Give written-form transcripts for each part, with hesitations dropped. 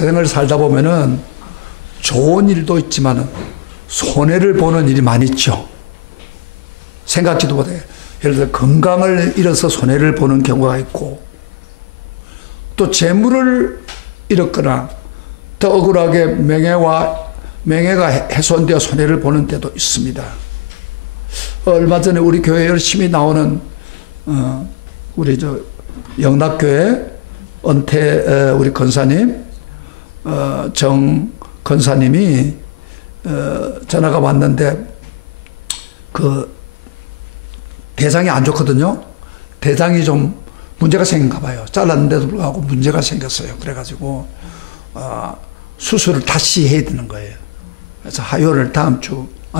세상을 살다 보면은 좋은 일도 있지만 손해를 보는 일이 많이 있죠. 생각지도 못해. 예를 들어 건강을 잃어서 손해를 보는 경우가 있고, 또 재물을 잃었거나 더 억울하게 명예가 훼손되어 손해를 보는 때도 있습니다. 얼마 전에 우리 교회 열심히 나오는 우리 영락교회 은퇴 우리 권사님 정 권사님이 전화가 왔는데 그 대장이 안 좋거든요. 대장이 좀 문제가 생긴가 봐요. 잘랐는데도 불구하고 문제가 생겼어요. 그래가지고 수술을 다시 해야 되는 거예요. 그래서 화요일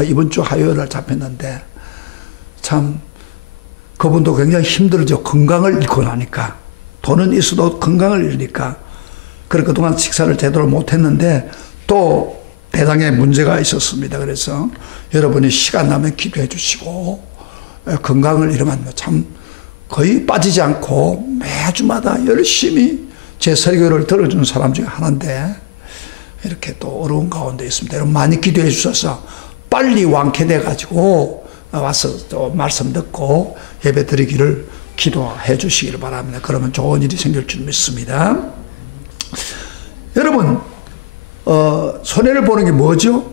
이번 주 화요일날 잡혔는데 참 그분도 굉장히 힘들죠. 건강을 잃고 나니까. 돈은 있어도 건강을 잃으니까. 그래 그동안 식사를 제대로 못했는데 또 대장에 문제가 있었습니다. 그래서 여러분이 시간 나면 기도해 주시고 건강을 잃으면 참 거의 빠지지 않고 매주마다 열심히 제 설교를 들어주는 사람 중에 하나인데 이렇게 또 어려운 가운데 있습니다. 여러분 많이 기도해 주셔서 빨리 완쾌돼 가지고 와서 또 말씀 듣고 예배 드리기를 기도해 주시기를 바랍니다. 그러면 좋은 일이 생길 줄 믿습니다. 여러분 손해를 보는 게 뭐죠?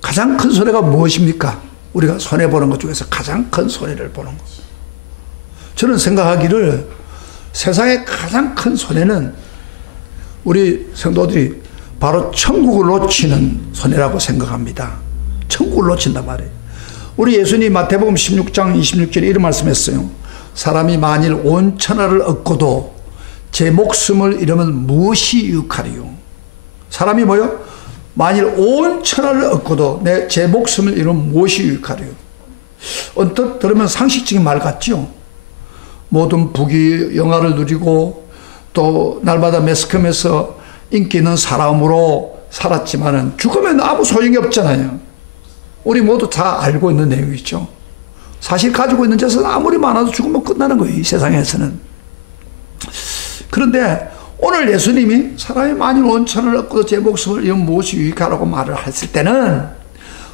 가장 큰 손해가 무엇입니까? 우리가 손해보는 것 중에서 가장 큰 손해를 보는 것. 저는 생각하기를 세상의 가장 큰 손해는 우리 성도들이 바로 천국을 놓치는 손해라고 생각합니다. 천국을 놓친단 말이에요. 우리 예수님 마태복음 16장 26절에 이런 말씀했어요. 사람이 만일 온 천하를 얻고도 제 목숨을 잃으면 무엇이 유익하리요? 사람이 뭐요? 만일 온 천하를 얻고도 제 목숨을 잃으면 무엇이 유익하리요? 언뜻 들으면 상식적인 말 같죠? 모든 부귀 영화를 누리고 또 날마다 매스컴에서 인기 있는 사람으로 살았지만은 죽으면 아무 소용이 없잖아요. 우리 모두 다 알고 있는 내용이죠. 사실 가지고 있는 재산 아무리 많아도 죽으면 끝나는 거예요. 이 세상에서는. 그런데 오늘 예수님이 사람이 만일 온천을 얻고도 제 목숨을 잃으면 무엇이 유익하라고 말을 했을 때는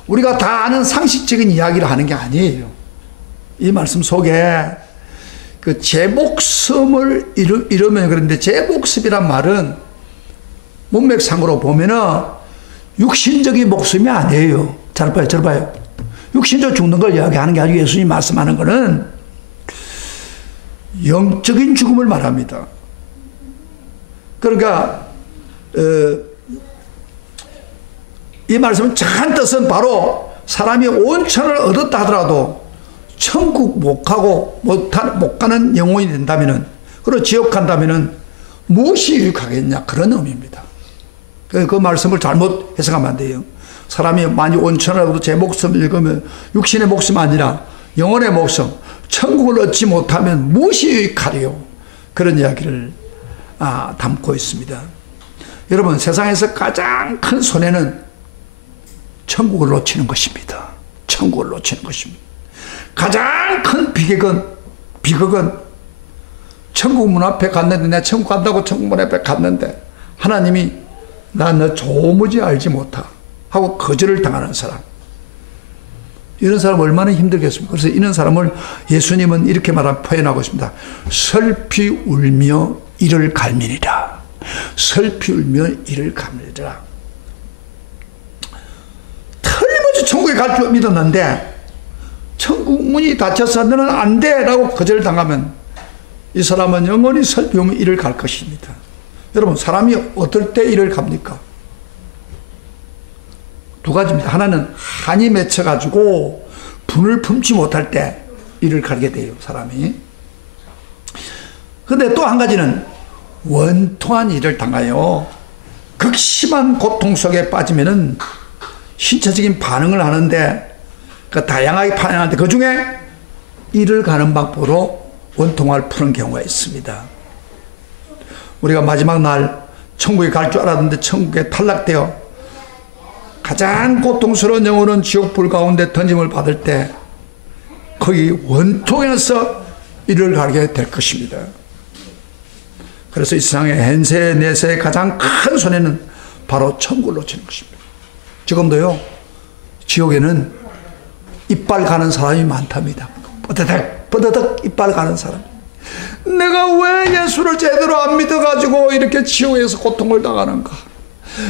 우리가 다 아는 상식적인 이야기를 하는 게 아니에요. 이 말씀 속에 그 제 목숨을 잃으면 그런데 제 목숨이란 말은 문맥상으로 보면은 육신적인 목숨이 아니에요. 잘 봐요. 육신적으로 죽는 걸 이야기하는 게 아니고 예수님 말씀하는 거는 영적인 죽음을 말합니다. 그러니까 이 말씀은 정한 뜻은 바로 사람이 온천을 얻었다 하더라도 천국 못 가고 못 가는 영혼이 된다면은, 그리고 지옥 간다면은 무엇이 유익하겠냐, 그런 의미입니다. 그 말씀을 잘못 해석하면 안 돼요. 사람이 많이 온천을 얻어도 제 목숨을 잃으면 육신의 목숨 아니라 영혼의 목숨, 천국을 얻지 못하면 무엇이 유익하리요? 그런 이야기를 담고 있습니다. 여러분, 세상에서 가장 큰 손해는 천국을 놓치는 것입니다. 천국을 놓치는 것입니다. 가장 큰 비극은 천국 문 앞에 갔는데, 내가 천국 간다고 천국 문 앞에 갔는데 하나님이 나 너 도무지 알지 못하 하고 거절을 당하는 사람. 이런 사람 얼마나 힘들겠습니까? 그래서 이런 사람을 예수님은 이렇게 표현하고 있습니다. 슬피 울며 이를 갈미리라. 슬피 울며 이를 갈미리라. 틀림없이 천국에 갈 줄 믿었는데 천국 문이 닫혀서 너는 안 돼 라고 거절당하면 이 사람은 영원히 슬피 울며 이를 갈 것입니다. 여러분, 사람이 어떨 때 이를 갑니까? 두 가지입니다. 하나는 한이 맺혀가지고 분을 품지 못할 때 이를 가게 돼요, 사람이. 그런데 또 한 가지는 원통한 일을 당하여 극심한 고통 속에 빠지면은 신체적인 반응을 하는데, 그 다양하게 반응하는데 그 중에 이를 가는 방법으로 원통을 푸는 경우가 있습니다. 우리가 마지막 날 천국에 갈 줄 알았는데 천국에 탈락되어 가장 고통스러운 영혼은 지옥불 가운데 던짐을 받을 때 거기 원통에서 이를 가게 될 것입니다. 그래서 이 세상에 hen세 내세의 가장 큰 손해는 바로 천국을 놓치는 것입니다. 지금도요, 지옥에는 이빨 가는 사람이 많답니다. 뻗어덕 뻗어덕 이빨 가는 사람. 내가 왜 예수를 제대로 안 믿어가지고 이렇게 지옥에서 고통을 당하는가?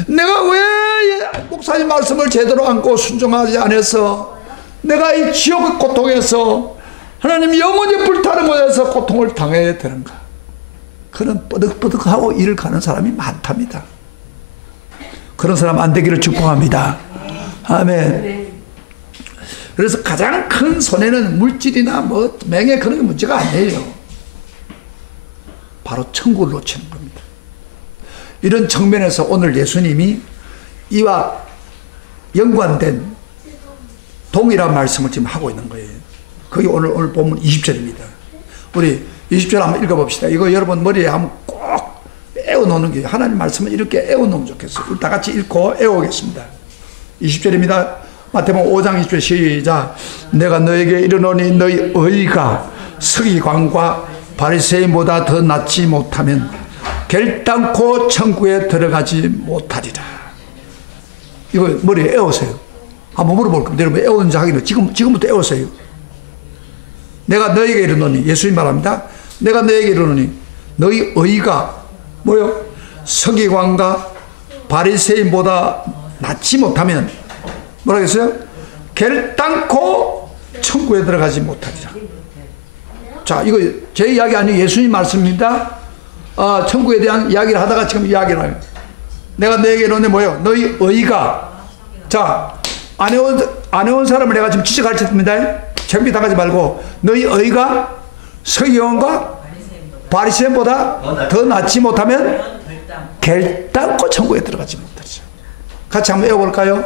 내가 왜 목사님 말씀을 제대로 안고 순종하지 않아서 내가 이 지옥의 고통에서 하나님 영원히 불타는 곳에서 고통을 당해야 되는가? 그런 뻐득뻐득하고 일을 가는 사람이 많답니다. 그런 사람 안 되기를 축복합니다. 아멘. 그래서 가장 큰 손해는 물질이나 뭐 명예 그런 게 문제가 아니에요. 바로 천국을 놓치는 겁니다. 이런 측면에서 오늘 예수님이 이와 연관된 동일한 말씀을 지금 하고 있는 거예요. 그게 오늘 본문 20절입니다. 우리 20절 한번 읽어봅시다. 이거 여러분 머리에 한번 꼭 애워놓는 게, 하나님 말씀을 이렇게 애워놓으면 좋겠어요. 우리 다 같이 읽고 애워보겠습니다. 20절입니다. 마태복음 5장 20절 시작. 내가 너에게 이르노니 너희 의가 서기관과 바리새인보다 더 낫지 못하면 결단코 천국에 들어가지 못하리라. 이거 머리에 애우세요. 한번 물어볼 겁니다. 여러분 애우는지 하기는 지금부터 애우세요. 내가 너에게 이르노니, 예수님 말합니다. 내가 너에게 이르노니 너희 의가 뭐요? 서기관과 바리새인보다 낫지 못하면 뭐라겠어요? 결단코 천국에 들어가지 못하리라. 자, 이거 제 이야기 아니고 예수님 말씀입니다. 천국에 대한 이야기를 하다가 지금 이야기를 해요. 내가 너에게 이르노니 뭐요? 너희 의가. 자, 안 해온 사람을 내가 지금 지적가르쳤습니다. 정비당하지 말고 너희 의가 서기관과 바리새인보다 더 낫지 못하면 결단코 천국에 들어가지 못하죠. 같이 한번 외워볼까요?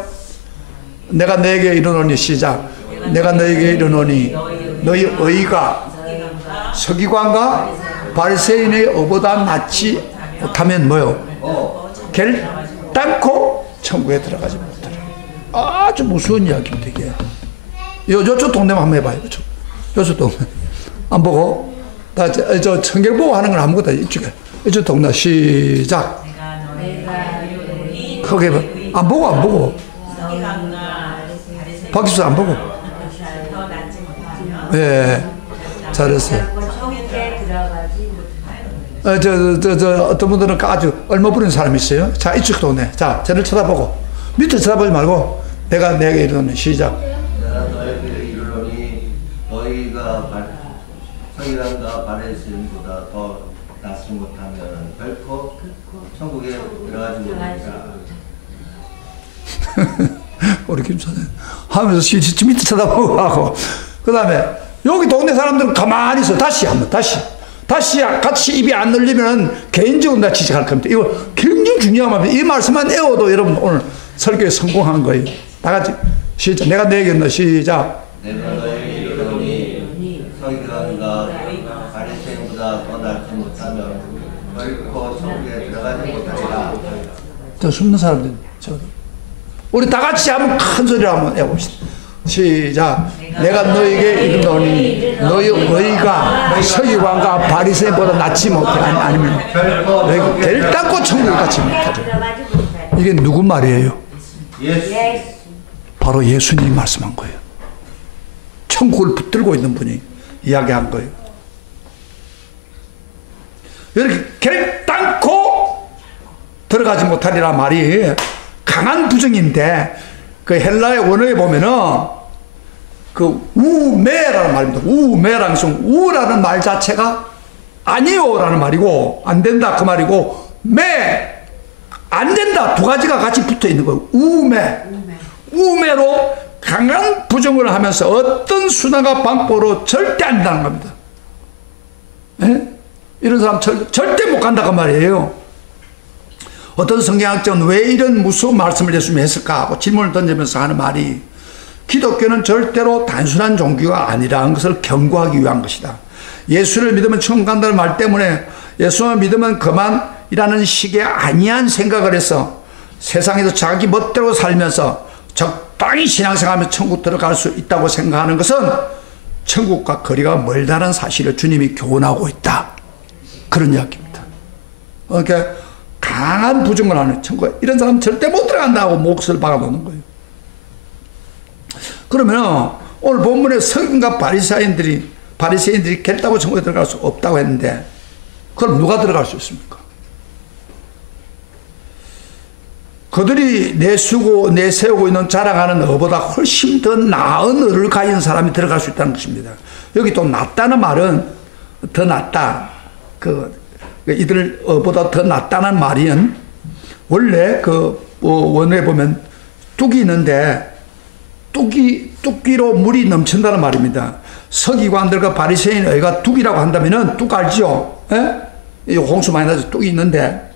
내가 너에게 이르노니 시작. 내가 너에게 이르노니 너희 의가 서기관과 바리새인의 의보다 낫지 못하면 뭐요? 결단코 천국에 들어가지 못하라. 아주 무서운 이야기입니다. 이게 요쪽 동네만 한번 해봐요. 요쪽 동네 안 보고 저 성경 보고 하는 건 아무것도 이쪽에 이쪽 동네 시작. 크게 안 보고 박집사 안 보고. 예, 잘했어요. 어떤 분들은 아주 얼마 부리는 사람이 있어요. 자, 이쪽 동네. 자, 저를 쳐다보고 밑에 쳐다보지 말고 내가 내게 이르노니 시작. 내가 너에게 이르노니 너희가 서기관과 바리새인보다 더 낫지 못하면 결코 천국에 들어가지 못하리라. 우리 김사님 하면서 밑에 쳐다보고 하고, 그 다음에 여기 동네 사람들은 가만히 있어. 다시 같이 입이 안 늘리면 개인적으로 나 지적할 겁니다. 이거 굉장히 중요한 말입니다. 이 말씀만 애워도 여러분 오늘 설교에 성공한 거예요. 다 같이 시작. 내가 너에게 이르노니 시작. 내가 너에게 이르노니 서기관과 바리새인보다 더 낫지 못하면 결코 천국에 들어가지 못하리라. 저 숨는 사람들, 우리 다 같이 한번 큰 소리로 한번 해봅시다. 시작. 내가 너에게 이르노니 너희 의가 서기관과 바리새인보다 낫지 못해. 아니면 결단코 천국에 가지 못하리라. 이게 누구 말이에요? 바로 예수님이 말씀한 거예요. 천국을 붙들고 있는 분이 이야기한 거예요. 이렇게 결단코 들어가지 못하리라 말이 강한 부정인데, 그 헬라의 원어에 보면은 그 우매라는 말입니다. 우매라는 것은 우라는 말 자체가 아니요라는 말이고, 안 된다 그 말이고, 안 된다 두 가지가 같이 붙어 있는 거예요. 우매로 강한 부정을 하면서 어떤 수단과 방법으로 절대 안 된다는 겁니다. 예? 이런 사람 절대 못 간다고 말이에요. 어떤 성경학자는 왜 이런 무서운 말씀을 예수님이 했을까 하고 질문을 던지면서 하는 말이, 기독교는 절대로 단순한 종교가 아니라는 것을 경고하기 위한 것이다. 예수를 믿으면 천국 간다는 말 때문에 예수를 믿으면 그만이라는 식의 아니한 생각을 해서 세상에서 자기 멋대로 살면서 적당히 신앙생활하며 천국 들어갈 수 있다고 생각하는 것은 천국과 거리가 멀다는 사실을 주님이 교훈하고 있다. 그런 이야기입니다. 이렇게 강한 부정을 하는 천국에 이런 사람 절대 못 들어간다고 몫을 박아놓는 거예요. 그러면 오늘 본문에 서기관과 바리새인들이 결다고 천국에 들어갈 수 없다고 했는데 그럼 누가 들어갈 수 있습니까? 그들이 내세우고 있는 자랑하는 어보다 훨씬 더 나은 의를 가진 사람이 들어갈 수 있다는 것입니다. 여기 또 낫다는 말은 더 낫다. 이들 어보다 더 낫다는 말은 원래 원어에 보면 뚝이 있는데 뚝기로 물이 넘친다는 말입니다. 서기관들과 바리새인 의가 뚝이라고 한다면은 뚝 알죠? 예? 홍수 많이 나서 뚝이 있는데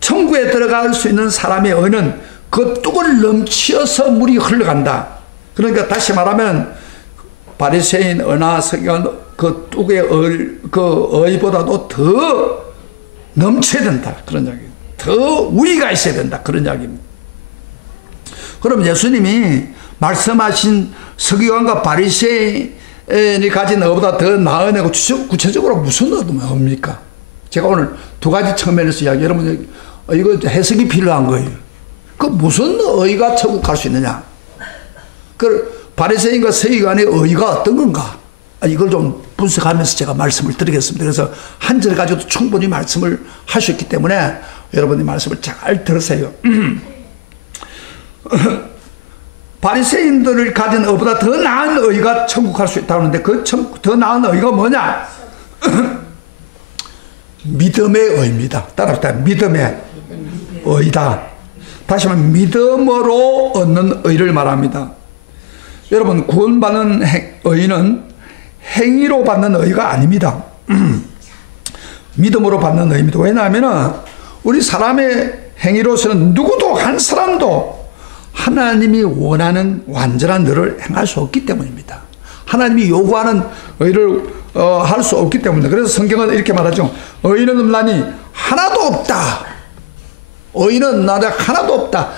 천국에 들어갈 수 있는 사람의 의는 그 뚝을 넘치어서 물이 흘러간다. 그러니까 다시 말하면 바리새인 의나 서기관 그 뚝의 의보다도 더 넘쳐야 된다. 그런 이야기입니다. 더 우위가 있어야 된다. 그런 이야기입니다. 그럼 예수님이 말씀하신 서기관과 바리새인이 가진 의보다 더 나은 의가 구체적으로 무슨 의입니까? 제가 오늘 두 가지 측면에서 이야기, 여러분, 이거 해석이 필요한 거예요. 그 무슨 의가 천국 갈 수 있느냐? 그 바리새인과 서기관의 의가 어떤 건가? 이걸 좀 분석하면서 제가 말씀을 드리겠습니다. 그래서 한 절 가지고도 충분히 말씀을 할 수 있기 때문에 여러분이 말씀을 잘 들으세요. 바리새인들을 가진 의보다 더 나은 의가 천국 갈 수 있다고 하는데 그 더 나은 의가 뭐냐? 믿음의 의입니다. 따라합시다. 믿음의 의다. 다시 말하면 믿음으로 얻는 의를 말합니다. 여러분, 구원받는 의는 행위로 받는 의가 아닙니다. 믿음으로 받는 의입니다. 왜냐하면 우리 사람의 행위로서는 누구도 한 사람도 하나님이 원하는 완전한 의를 행할 수 없기 때문입니다. 하나님이 요구하는 의를 할 수 없기 때문입니다. 그래서 성경은 이렇게 말하죠. 의인은 없나니 하나도 없다. 의인은 나라 하나도 없다.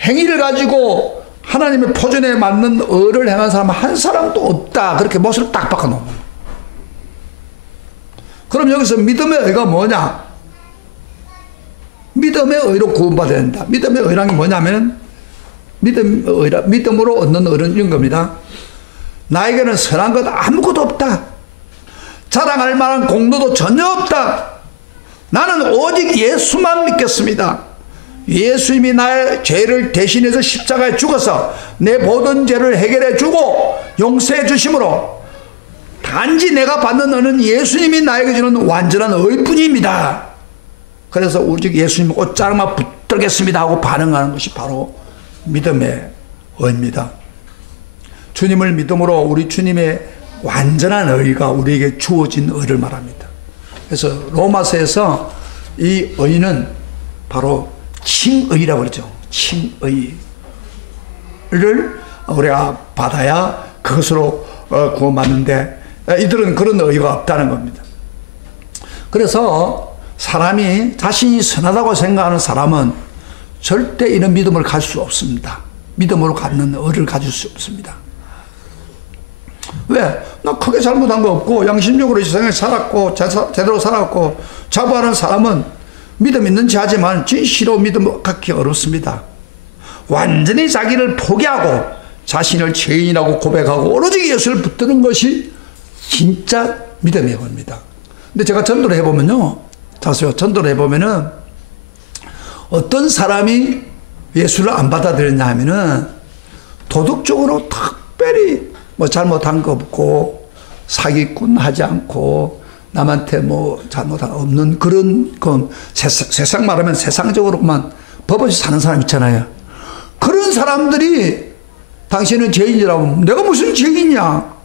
행위를 가지고 하나님의 표준에 맞는 의를 행한 사람 한 사람도 없다. 그렇게 못을 딱 박아놓은 거예요. 그럼 여기서 믿음의 의가 뭐냐? 믿음의 의로 구원받아야 된다. 믿음의 의란 게 뭐냐면 믿음으로 얻는 의는 이런 겁니다. 나에게는 선한 것 아무것도 없다. 자랑할 만한 공로도 전혀 없다. 나는 오직 예수만 믿겠습니다. 예수님이 나의 죄를 대신해서 십자가에 죽어서 내 모든 죄를 해결해 주고 용서해 주심으로 단지 내가 받는 의는 예수님이 나에게 주는 완전한 의뿐입니다. 그래서 오직 예수님 옷자락만 붙들겠습니다 하고 반응하는 것이 바로 믿음의 의입니다. 주님을 믿음으로 우리 주님의 완전한 의가 우리에게 주어진 의를 말합니다. 그래서 로마서에서 이 의는 바로 칭의라고 그러죠. 칭의를 우리가 받아야 그것으로 구원받는데 이들은 그런 의가 없다는 겁니다. 그래서 사람이 자신이 선하다고 생각하는 사람은 절대 이런 믿음을 가질 수 없습니다. 믿음으로 갖는 의를 가질 수 없습니다. 왜? 나 크게 잘못한 거 없고 양심적으로 이 세상에 살았고 제대로 살았고 자부하는 사람은 믿음 있는지 하지만 진실로 믿음 갖기 어렵습니다. 완전히 자기를 포기하고 자신을 죄인이라고 고백하고 오로지 예수를 붙드는 것이 진짜 믿음의 겁니다. 근데 제가 전도를 해보면요, 자세요. 전도를 해보면은 어떤 사람이 예수를 안 받아들였냐 하면은 도덕적으로 특별히 뭐 잘못한 거 없고 사기꾼 하지 않고 남한테 뭐 잘못한 없는 그런 세상 말하면 세상적으로만 법없이 사는 사람 있잖아요. 그런 사람들이 당신은 죄인이라고 내가 무슨 죄인이야?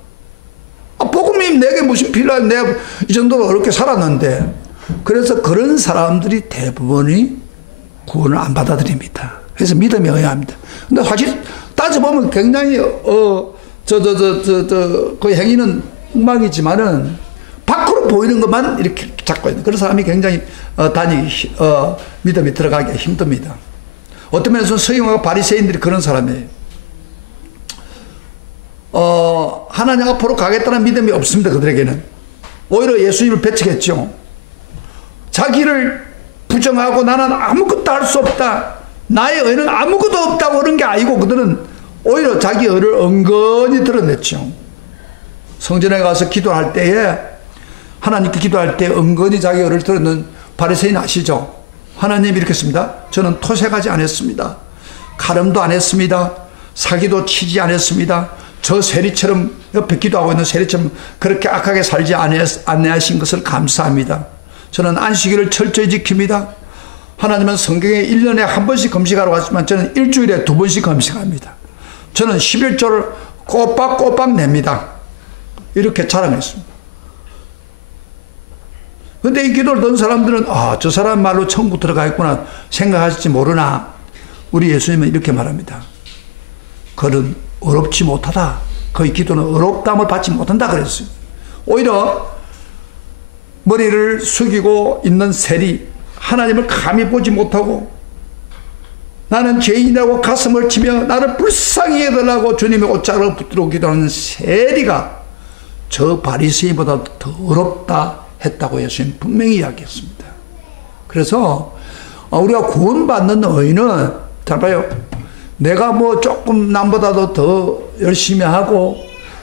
복음이 내게 무슨 필요해? 내가 이 정도로 어렵게 살았는데. 그래서 그런 사람들이 대부분이 구원을 안 받아들입니다. 그래서 믿음에 의합니다. 근데 사실 따져보면 굉장히 그 행위는 엉망이지만은 밖으로 보이는 것만 이렇게 잡고 있는 그런 사람이 굉장히 믿음이 들어가기가 힘듭니다. 어떤 면에서는 서기관과 바리새인들이 그런 사람이에요. 하나님 앞으로 가겠다는 믿음이 없습니다. 그들에게는 오히려 예수님을 배척했죠. 자기를 부정하고 나는 아무것도 할 수 없다, 나의 의는 아무것도 없다고 그런 게 아니고 그들은 오히려 자기 의를 은근히 드러냈죠. 성전에 가서 기도할 때에, 하나님께 기도할 때 은근히 자기 의를 드러낸 바리새인 아시죠? 하나님 이렇게 했습니다. 저는 토색하지 않았습니다. 가늠도 안 했습니다. 사기도 치지 않았습니다. 저 세리처럼, 옆에 기도하고 있는 세리처럼 그렇게 악하게 살지 않으신 것을 감사합니다. 저는 안식일을 철저히 지킵니다. 하나님은 성경에 1년에 한 번씩 금식하라고 하지만 저는 일주일에 2번씩 금식합니다. 저는 11조를 꼬박꼬박 냅니다. 이렇게 자랑했습니다. 근데 이 기도를 듣는 사람들은 저 사람 말로 천국 들어가 있구나 생각하실지 모르나 우리 예수님은 이렇게 말합니다. 그는 어렵지 못하다. 그의 기도는 어렵다함을 받지 못한다 그랬어요. 오히려 머리를 숙이고 있는 세리, 하나님을 감히 보지 못하고 나는 죄인이라고 가슴을 치며 나를 불쌍히 해달라고 주님의 옷자락을 붙들고 기도하는 세리가 저 바리새인보다 더 어렵다 했다고 예수님 분명히 이야기했습니다. 그래서 우리가 구원받는 의인은 잘 봐요. 내가 뭐 조금 남보다도 더 열심히 하고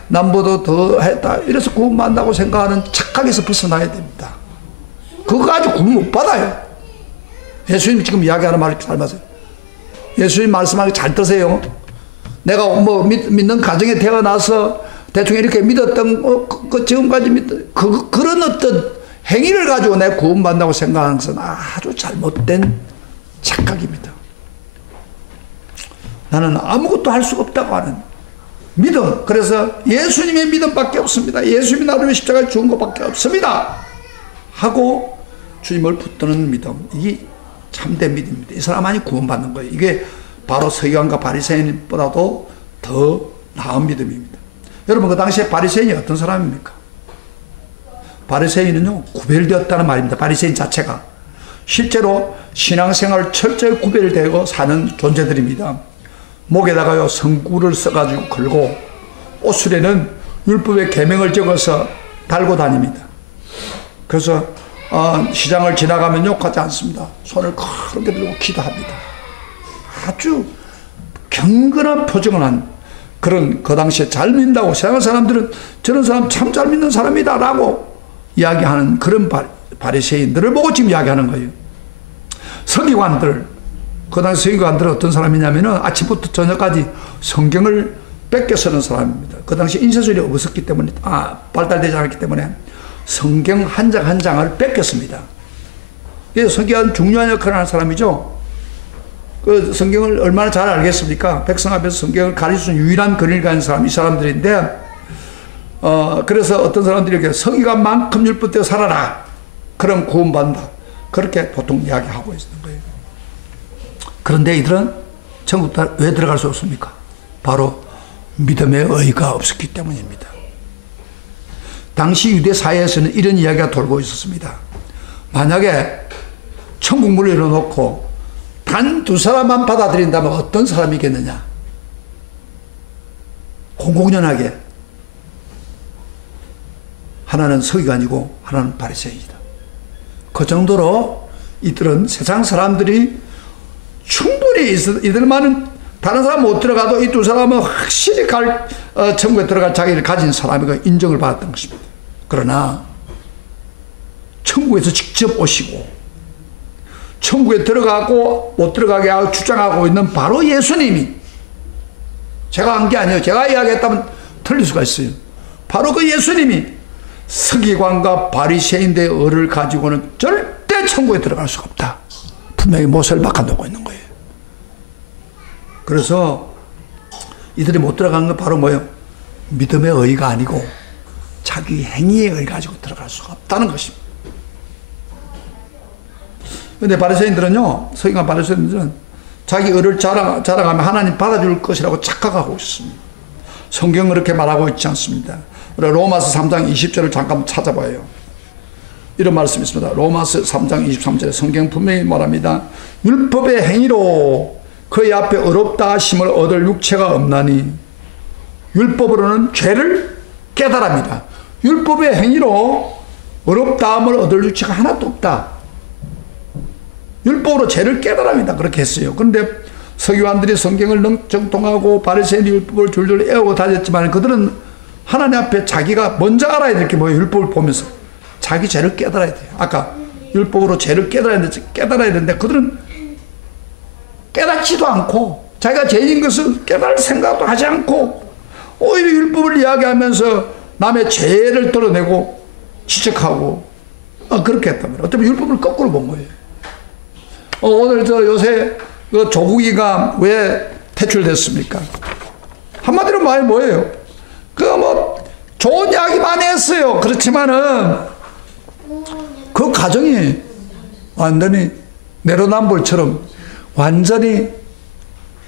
남보다 더 했다 이래서 구원받는다고 생각하는 착각에서 벗어나야 됩니다. 그거 가지고 구원 못 받아요. 예수님 지금 이야기하는 말이 잘 맞아요. 예수님 말씀하기 잘 들으세요. 내가 뭐 믿는 가정에 태어나서 대충 이렇게 믿었던 지금까지 믿던 그런 어떤 행위를 가지고 내가 구원받는다고 생각하는 것은 아주 잘못된 착각입니다. 나는 아무것도 할 수가 없다고 하는 믿음. 그래서 예수님의 믿음밖에 없습니다. 예수님이 나를 위해 십자가에 죽은 것밖에 없습니다 하고 주님을 붙드는 믿음, 이게 참된 믿음입니다. 이 사람만이 구원받는 거예요. 이게 바로 서기관과 바리새인보다도 더 나은 믿음입니다. 여러분, 그 당시에 바리새인이 어떤 사람입니까? 바리새인은요, 구별되었다는 말입니다. 바리새인 자체가 실제로 신앙생활을 철저히 구별되고 사는 존재들입니다. 목에다가요 성구를 써가지고 걸고 옷술에는 율법의 계명을 적어서 달고 다닙니다. 그래서 시장을 지나가면 욕하지 않습니다. 손을 그렇게 들고 기도합니다. 아주 경건한 표정을 한 그런, 그 당시에 잘 믿는다고 생각하는 사람들은 저런 사람 참 잘 믿는 사람이다 라고 이야기하는 그런 바리새인들을 보고 지금 이야기하는 거예요. 서기관들, 그 당시 서기관들은 어떤 사람이냐면은 아침부터 저녁까지 성경을 뺏겨 쓰는 사람입니다. 그 당시 인쇄술이 없었기 때문에, 발달되지 않았기 때문에 성경 한 장 한 장을 뺏겼습니다. 그래서 서기관 중요한 역할을 하는 사람이죠. 그 성경을 얼마나 잘 알겠습니까? 백성 앞에서 성경을 가르칠 수 있는 유일한 권위를 가진 사람이 이 사람들인데, 그래서 어떤 사람들이 이렇게 서기관만큼 율법대로 살아라. 그럼 구원받는다. 그렇게 보통 이야기하고 있는 거예요. 그런데 이들은 천국 왜 들어갈 수 없습니까? 바로 믿음의 의가 없었기 때문입니다. 당시 유대 사회에서는 이런 이야기가 돌고 있었습니다. 만약에 천국문을 열어놓고 단 2사람만 받아들인다면 어떤 사람이겠느냐? 공공연하게 하나는 서기관이고 하나는 바리새인이다. 그 정도로 이들은 세상 사람들이 충분히 이들만은 다른 사람 못 들어가도 이 2사람은 확실히 천국에 들어갈 자기를 가진 사람이고 인정을 받았던 것입니다. 그러나 천국에서 직접 오시고 천국에 들어가고 못 들어가게 하고 주장하고 있는 바로 예수님이, 제가 한 게 아니에요. 제가 이야기했다면 틀릴 수가 있어요. 바로 그 예수님이 서기관과 바리새인의 의를 가지고는 절대 천국에 들어갈 수가 없다. 분명히 못을 박아놓고 있는 거예요. 그래서 이들이 못 들어간 건 바로 뭐예요? 믿음의 의가 아니고 자기 행위의 의를 가지고 들어갈 수가 없다는 것입니다. 그런데 바리새인들은요, 서기관 바리새인들은 자기 의를 자랑하면 하나님 받아줄 것이라고 착각하고 있습니다. 성경은 그렇게 말하고 있지 않습니다. 로마서 3장 20절을 잠깐 찾아봐요. 이런 말씀이 있습니다. 로마서 3장 23절에 성경 분명히 말합니다. 율법의 행위로 그의 앞에 어렵다 하심을 얻을 육체가 없나니, 율법으로는 죄를 깨달습니다. 율법의 행위로 어렵다함을 얻을 육체가 하나도 없다. 율법으로 죄를 깨달아니다. 그렇게 했어요. 그런데 서기관들이 성경을 정통하고 바리새인 율법을 줄줄 애우고 다녔지만 그들은 하나님 앞에 자기가 먼저 알아야 될 게 뭐예요? 율법을 보면서 자기 죄를 깨달아야 돼요. 아까 율법으로 죄를 깨달아야 되는데 그들은 깨닫지도 않고 자기가 죄인 것을 깨달을 생각도 하지 않고 오히려 율법을 이야기하면서 남의 죄를 드러내고 지적하고 그렇게 했단 말이에요. 어쩌면 율법을 거꾸로 본 거예요. 오늘 요새 조국이가 왜 퇴출됐습니까? 한마디로 말이 뭐예요? 좋은 이야기 많이 했어요. 그렇지만은 그 가정이 완전히 내로남불처럼 완전히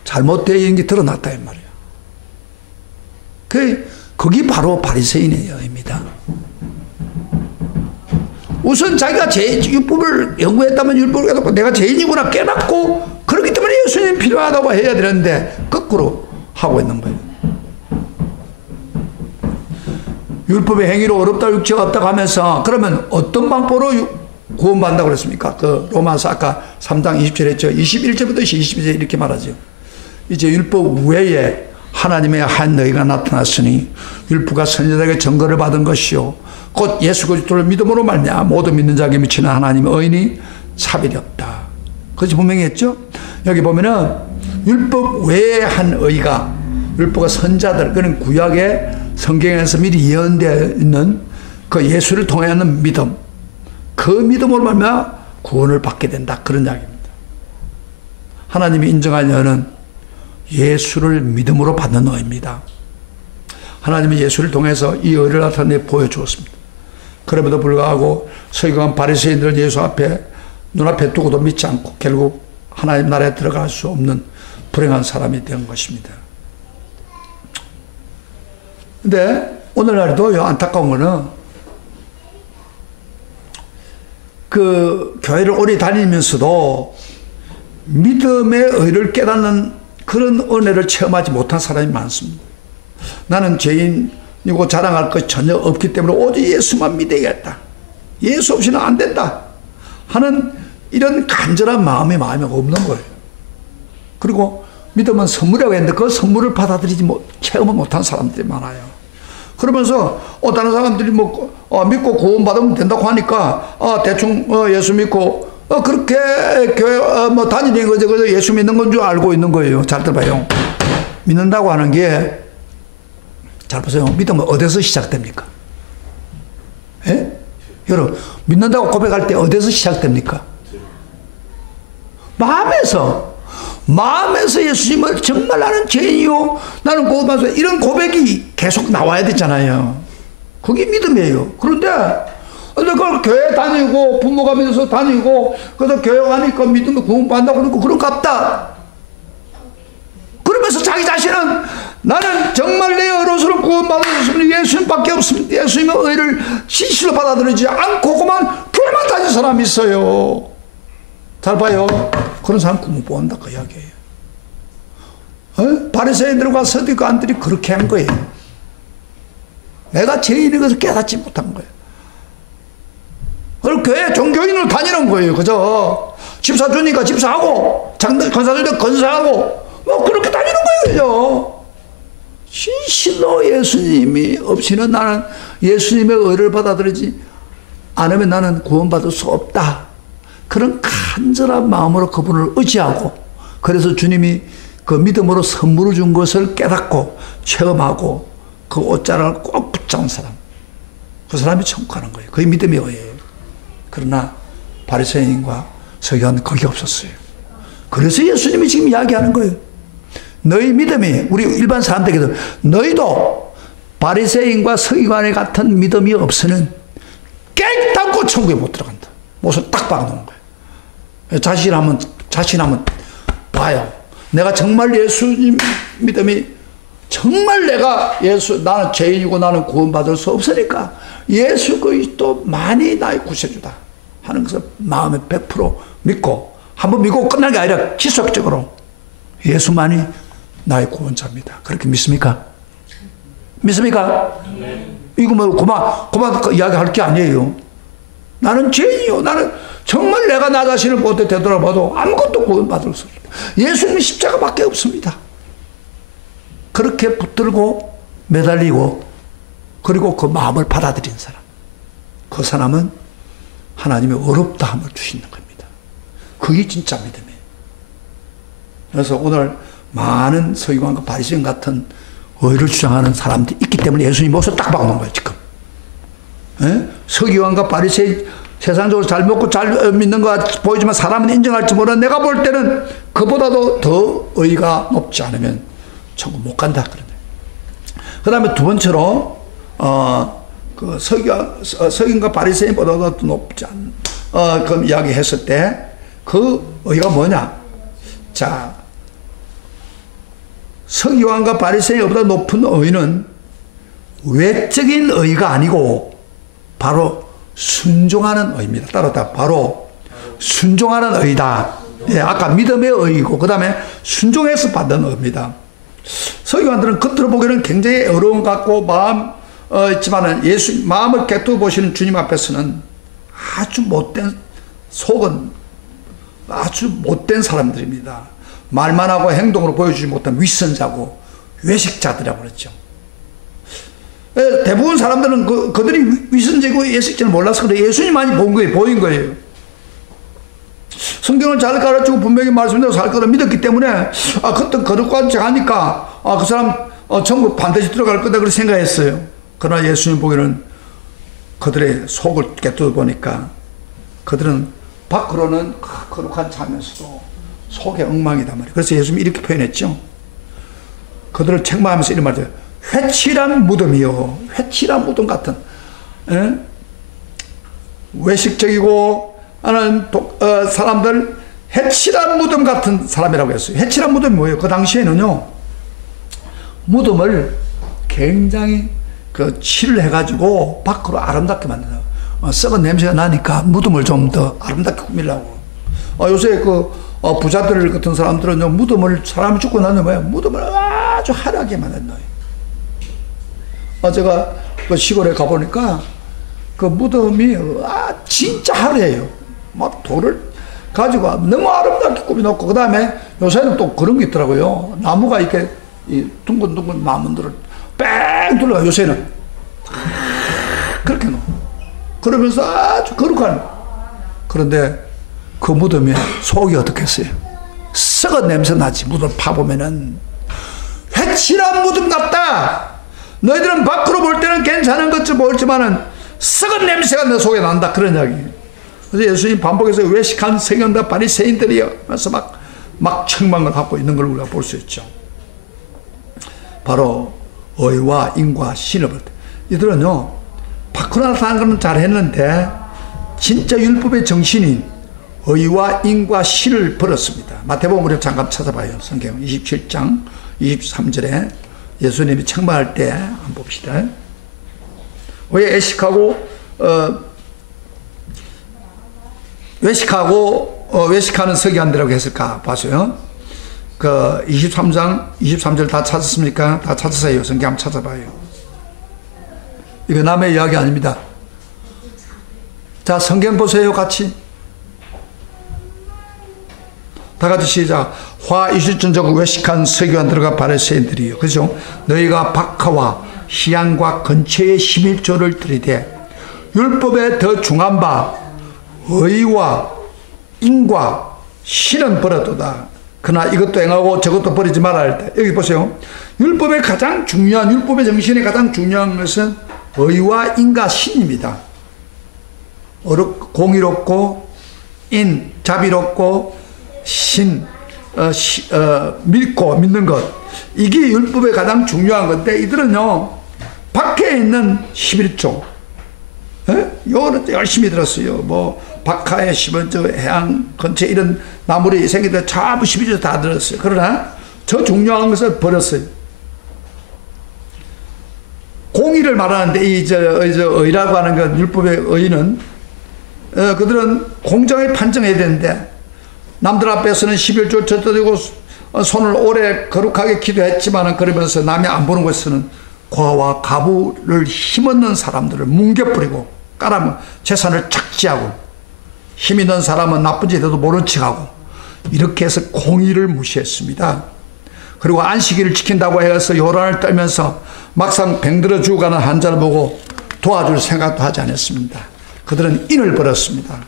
잘못되어 있는 게 드러났다 이 말이에요. 그게 바로 바리새인입니다. 우선 자기가 율법을 연구했다면 율법을 깨닫고 내가 죄인이구나 깨닫고 그렇기 때문에 예수님이 필요하다고 해야 되는데 거꾸로 하고 있는 거예요. 율법의 행위로 어렵다 육체가 없다고 하면서 그러면 어떤 방법으로 구원받는다고 그랬습니까? 로마서 아까 3장 27절 했죠. 21절부터 22절 이렇게 말하죠. 이제 율법 외에 하나님의 한 너희가 나타났으니 율법과 선지자에게 증거를 받은 것이요 곧 예수 그리스도를 믿음으로 말미암아 모두 믿는 자에게 미치는 하나님의 의인이 차별이 없다. 그것이 분명히 했죠. 여기 보면은 율법 외에 한 의가 율법과 선자들 그런 구약의 성경에서 미리 예언되어 있는 그 예수를 통하는 믿음 그 믿음으로 말미암아 구원을 받게 된다. 그런 이야기입니다. 하나님이 인정한 여는 예수를 믿음으로 받는 의입니다. 하나님이 예수를 통해서 이 의를 나타내 보여주었습니다. 그럼에도 불구하고 서기관 바리새인들은 예수 앞에 눈앞에 두고도 믿지 않고 결국 하나님 나라에 들어갈 수 없는 불행한 사람이 된 것입니다. 근데 오늘날도 안타까운 거는 교회를 오래 다니면서도 믿음의 의를 깨닫는 그런 은혜를 체험하지 못한 사람이 많습니다. 나는 죄인이고 자랑할 것이 전혀 없기 때문에 오직 예수만 믿어야겠다. 예수 없이는 안 된다 하는 이런 간절한 마음이 없는 거예요. 그리고 믿음은 선물이라고 했는데 그 선물을 받아들이지 체험을 못한 사람들이 많아요. 그러면서 다른 사람들이 믿고 구원받으면 된다고 하니까 대충 예수 믿고 그렇게 교회 다니는 거죠. 그래서 예수 믿는 건 줄 알고 있는 거예요. 잘 들어봐요. 믿는다고 하는 게 잘 보세요. 믿음은 어디서 시작됩니까? 예? 여러분 믿는다고 고백할 때 어디서 시작됩니까? 마음에서 예수님을 정말 나는 죄인이요 나는 구원받아서 이런 고백이 계속 나와야 되잖아요. 그게 믿음이에요. 그런데 그걸 교회 다니고 부모가 믿어서 다니고 그래서 교회 가니까 믿으면 구원받는다고 그러고 그런갑다. 그러면서 자기 자신은 나는 정말 내 의로서는 구원받을 수 없는 예수님밖에 없습니다. 예수님의 의를 진실로 받아들이지 않고 그만 교회만 다닌 사람이 있어요. 잘 봐요. 그런 사람 구원 못 본다 그 이야기예요. 바리새인들과 서기관들이 그렇게 한 거예요. 내가 죄인인 것을 깨닫지 못한 거예요. 그리고 교회 종교인으로 다니는 거예요. 그죠? 집사 주니까 집사하고 건사 주니까 건사하고 그렇게 다니는 거예요. 진실로 예수님이 없이는 나는 예수님의 의를 받아들이지 않으면 나는 구원받을 수 없다. 그런 간절한 마음으로 그분을 의지하고 그래서 주님이 그 믿음으로 선물을 준 것을 깨닫고 체험하고 그 옷자락을 꼭 붙잡은 사람 그 사람이 천국 가는 거예요. 그게 믿음의 의예요. 그러나 바리새인과 서기관은 거기 없었어요. 그래서 예수님이 지금 이야기하는 거예요. 너희 믿음이 우리 일반 사람들에게도 너희도 바리새인과 서기관의 같은 믿음이 없으면 깨닫고 천국에 못 들어간다. 못을 딱 박아놓은 거예요. 자신하면 봐요. 내가 정말 예수님 믿음이 정말 나는 죄인이고 나는 구원받을 수 없으니까 예수 그리스도만이 나의 구세주다 하는 것을 마음에 100% 믿고 한번 믿고 끝난 게 아니라 지속적으로 예수만이 나의 구원자입니다. 그렇게 믿습니까? 믿습니까? 네. 이거 그만 이야기할 게 아니에요. 나는 죄인이요. 나는 정말 내가 나 자신을 못해 되돌아봐도 아무것도 구원받을 수 없습니다. 예수님은 십자가밖에 없습니다. 그렇게 붙들고 매달리고 그리고 그 마음을 받아들인 사람, 그 사람은 하나님의 어렵다함을 주시는 겁니다. 그게 진짜 믿음이에요. 그래서 오늘 많은 서기관과 바리새인 같은 의를 주장하는 사람들이 있기 때문에 예수님 모습 딱 바꾸는 거예요, 지금. 예? 서기관과 바리새인 세상적으로 잘 먹고 잘 믿는 것 보이지만 사람은 인정할지 모르는 내가 볼 때는 그보다도 더 의가 높지 않으면 천국 못 간다 그러네. 그 다음에 두 번째로 그 서기관과 바리새인보다도 높지 않은 그 이야기 했을 때 그 의가 뭐냐? 자, 서기관과 바리새인보다 높은 의는 외적인 의가 아니고 바로 순종하는 의입니다. 따라다 바로 순종하는 의다. 예, 아까 믿음의 의이고 그 다음에 순종해서 받는 의입니다. 서기관들은 겉으로 보기에는 굉장히 어려움 같고 마음 있지만은 예수 마음을 깨뜨려 보시는 주님 앞에서는 아주 못된 속은 아주 못된 사람들입니다. 말만 하고 행동으로 보여주지 못한 윗선자고 외식자들이라고 그랬죠. 대부분 사람들은 그들이 위선자고 외식자를 몰라서 그래. 예수님만이 보인 거예요. 성경을 잘 가르치고 분명히 말씀대로 살 거라 믿었기 때문에 그때 거룩한 하니까 그 사람 천국 반드시 들어갈 거다 그렇게 생각했어요. 그러나 예수님 보기에는 그들의 속을 깨뜨려 보니까 그들은 밖으로는 거룩한 자면서도 속에 엉망이단 말이에요. 그래서 예수님이 이렇게 표현했죠. 그들을 책망하면서 이런 말이에요. 회칠한 무덤이요. 회칠한 무덤 같은 외식적이고 하는 사람들 회칠한 무덤 같은 사람이라고 했어요. 회칠한 무덤이 뭐예요? 그 당시에는요 무덤을 굉장히 칠을 해가지고 밖으로 아름답게 만들어요. 썩은 냄새가 나니까 무덤을 좀 더 아름답게 꾸미려고. 요새 부자들 같은 사람들은요 무덤을 사람이 죽고 나면 뭐예요? 무덤을 아주 화려하게 만들어요. 제가 그 시골에 가보니까 그 무덤이 진짜 화려해요. 막 돌을 가지고 너무 아름답게 꾸며놓고 그 다음에 요새는 또 그런 게 있더라고요. 나무가 이렇게 이 둥근둥근 나무들을 뺑 둘러가 요새는 그렇게 놓고 그러면서 아주 거룩한. 그런데 그 무덤에 속이 어떻겠어요? 썩은 냄새 나지. 무덤 파보면은 회칠한 무덤 같다. 너희들은 밖으로 볼 때는 괜찮은 것처럼 보일지만은 썩은 냄새가 너 속에 난다. 그런 이야기예요. 그래서 예수님 반복해서 외식한 서기관과 바리새인들이여 그래서 막 책망을 하고 있는 걸 우리가 볼 수 있죠. 바로 의와 인과 신을 볼 때 이들은요 밖으로 나타나는 건 잘했는데 진짜 율법의 정신인 의와 인과 신을 버렸습니다. 마태복음 우리 잠깐 찾아봐요. 성경 27장 23절에 예수님이 책망할 때 한번 봅시다. 왜 외식하는 서기관들이라고 했을까 봐서요. 23장 23절 다 찾았습니까? 다 찾으세요. 성경 한번 찾아봐요. 이거 남의 이야기 아닙니다. 자, 성경 보세요. 같이 다 같이 시작. 화 이실전적 외식한 서기관들과 바리새인들이요. 그죠? 너희가 박하와 희양과 근처의 11조를 들이대 율법에 더 중한 바 의와 인과 신은 버려두다. 그러나 이것도 행하고 저것도 버리지 말아야 할 때. 여기 보세요. 율법의 가장 중요한 율법의 정신의 가장 중요한 것은 의와 인과 신입니다. 공의롭고 인 자비롭고 신 믿고 믿는 것. 이게 율법의 가장 중요한 건데 이들은요 밖에 있는 11조 요거는 열심히 들었어요. 뭐 박하에 심은 저 해양 근처에 이런 나물이 생기는데 전부 12조 다 들었어요. 그러나 저 중요한 것을 버렸어요. 공의를 말하는데 이 의라고 하는 건 율법의 의는 그들은 공정하게 판정해야 되는데 남들 앞에서는 11조 젖어들고 손을 오래 거룩하게 기도했지만 그러면서 남이 안 보는 곳에서는 과와 가부를 힘없는 사람들을 뭉개뿌리고 깔아면 재산을 착취하고 힘 있는 사람은 나쁜 짓 해도 모른 척하고 이렇게 해서 공의를 무시했습니다. 그리고 안식일을 지킨다고 해서 요란을 떨면서 막상 병들어 죽어가는 환자를 보고 도와줄 생각도 하지 않았습니다. 그들은 인을 벌였습니다.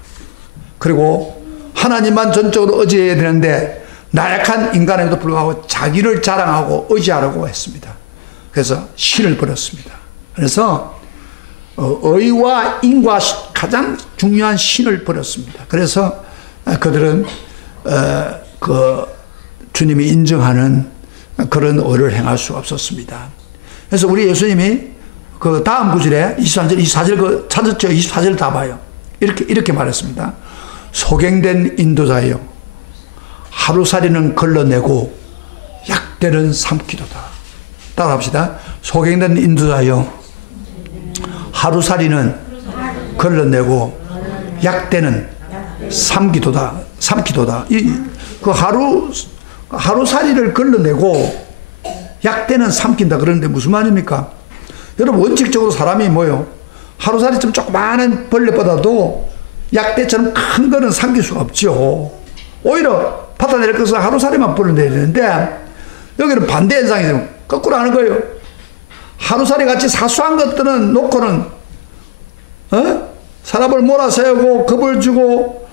그리고 하나님만 전적으로 의지해야 되는데 나약한 인간에도 불구하고 자기를 자랑하고 의지하려고 했습니다. 그래서 신을 벌였습니다. 그래서 의와 인과 가장 중요한 신을 벌였습니다. 그래서 그들은 그 주님이 인정하는 그런 의를 행할 수가 없었습니다. 그래서 우리 예수님이 그 다음 구절에 23절, 24절 그 찾았죠? 24절 다 봐요. 이렇게 말했습니다. 소경된 인도자여, 하루살이는 걸러내고 약대는 삼키도다. 따라합시다. 소경된 인도자여, 하루살이는 걸러내고 약대는 삼키도다. 그 하루살이를 걸러내고 약대는 삼킨다. 그러는데 무슨 말입니까? 여러분, 원칙적으로 사람이 뭐요? 하루살이처럼 조그마한 벌레보다도 약대처럼 큰 거는 삼킬 수가 없죠. 오히려 받아낼 것은 하루살이만 벌어내야 되는데 여기는 반대 현상이 거꾸로 하는 거예요. 하루살이 같이 사소한 것들은 놓고는 사람을 몰아세우고 겁을 주고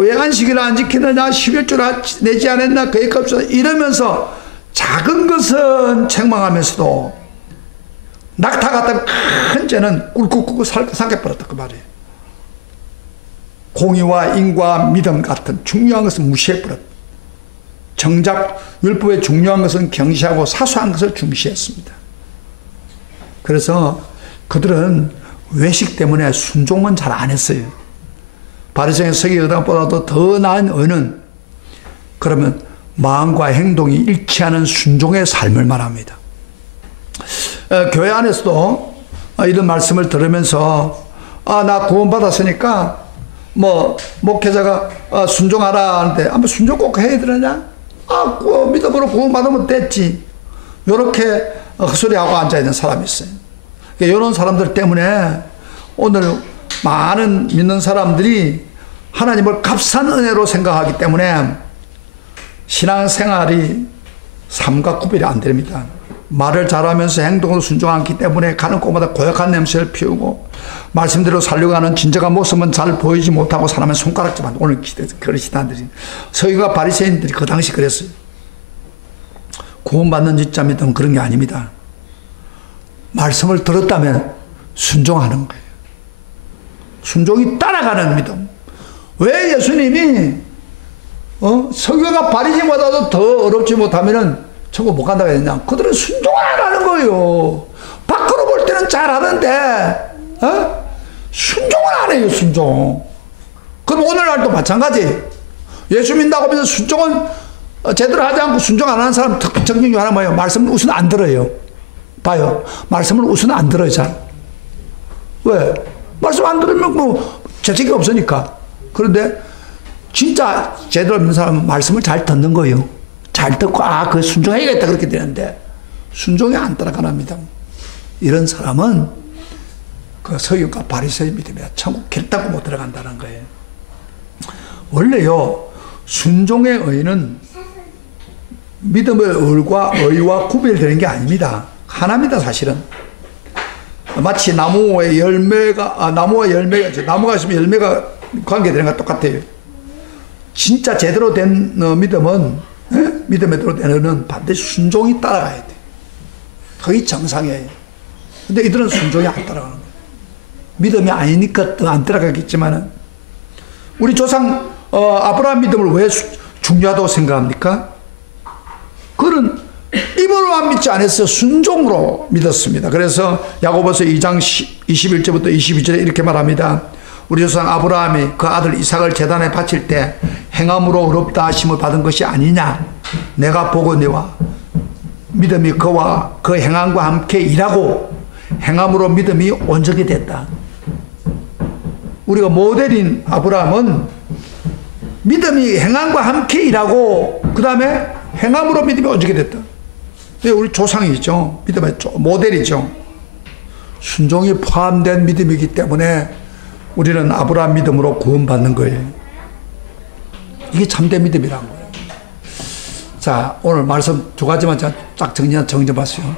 왜 안식일을 안 지키느냐, 11조를 내지 않았나, 계획 없어 이러면서 작은 것은 책망하면서도 낙타 같은 큰 죄는 꿀꿀꿀 삼켜버렸다 그 말이에요. 공의와 인과 믿음 같은 중요한 것은 무시해버렸다. 정작 율법의 중요한 것은 경시하고 사소한 것을 중시했습니다. 그래서 그들은 외식 때문에 순종은 잘 안 했어요. 바리새인 서기관보다도 더 나은 의는 그러면 마음과 행동이 일치하는 순종의 삶을 말합니다. 교회 안에서도 이런 말씀을 들으면서 나 구원받았으니까 뭐 목회자가 순종하라 하는데 아마 순종 꼭 해야 되느냐? 믿음으로 구원받으면 됐지. 이렇게 헛소리하고 앉아있는 사람이 있어요. 이런 사람들 때문에 오늘 많은 믿는 사람들이 하나님을 값싼 은혜로 생각하기 때문에 신앙생활이 삶과 구별이 안 됩니다. 말을 잘하면서 행동으로 순종하기 않기 때문에 가는 곳마다 고약한 냄새를 피우고 말씀대로 살려고 하는 진정한 모습은 잘 보이지 못하고 사람은 손가락질만 오늘 그런 시단들이 서기관 바리새인들이 그 당시 그랬어요. 구원받는 진짜 믿음은 그런 게 아닙니다. 말씀을 들었다면 순종하는 거예요. 순종이 따라가는 믿음. 왜 예수님이 서기관과 바리새인보다도 더 어렵지 못하면은 천국 못 간다고 했냐? 그들은 순종을 안 하는 거예요. 밖으로 볼 때는 잘하는데 순종을 안 해요. 순종. 그럼 오늘날도 마찬가지. 예수 믿는다고 하면서 순종은 제대로 하지 않고 순종 안 하는 사람 특징 중에 하나 뭐예요? 말씀을 우선 안 들어요. 봐요. 말씀을 우선 안 들어요. 잘. 왜? 말씀 안 들으면 뭐 재책이 없으니까. 그런데 진짜 제대로 믿는 사람은 말씀을 잘 듣는 거예요. 잘 듣고 그 순종해야겠다 그렇게 되는데 순종이 안 따라가랍니다. 이런 사람은 그 서기관과 바리새인 믿음이야. 천국 결단코 못 들어간다는 거예요. 원래요 순종의 의는 믿음의 의와 구별되는 게 아닙니다. 하나입니다. 사실은 마치 나무와 열매가 있으면 열매가 관계되는 것 똑같아요. 진짜 제대로 된 믿음은 믿음에 대로 되는 반드시 순종이 따라가야 돼. 그게 정상이에요. 근데 이들은 순종이 안 따라가는 거예요. 믿음이 아니니까 더 안 따라가겠지만은 우리 조상 아브라함 믿음을 왜 중요하다고 생각합니까? 그는 입으로만 믿지 않았어요. 순종으로 믿었습니다. 그래서 야고보서 2장 21절부터 22절에 이렇게 말합니다. 우리 조상 아브라함이 그 아들 이삭을 제단에 바칠 때 행함으로 의롭다 하심을 받은 것이 아니냐. 내가 보거니와 믿음이 그와 그 행함과 함께 일하고 행함으로 믿음이 온전히 됐다. 우리가 모델인 아브라함은 믿음이 행함과 함께 일하고 그 다음에 행함으로 믿음이 온전히 됐다. 우리 조상이죠. 믿음의 모델이죠. 순종이 포함된 믿음이기 때문에 우리는 아브라함 믿음으로 구원받는 거예요. 이게 참된 믿음이라는 거예요. 자, 오늘 말씀 두 가지만 딱 정리해봤어요.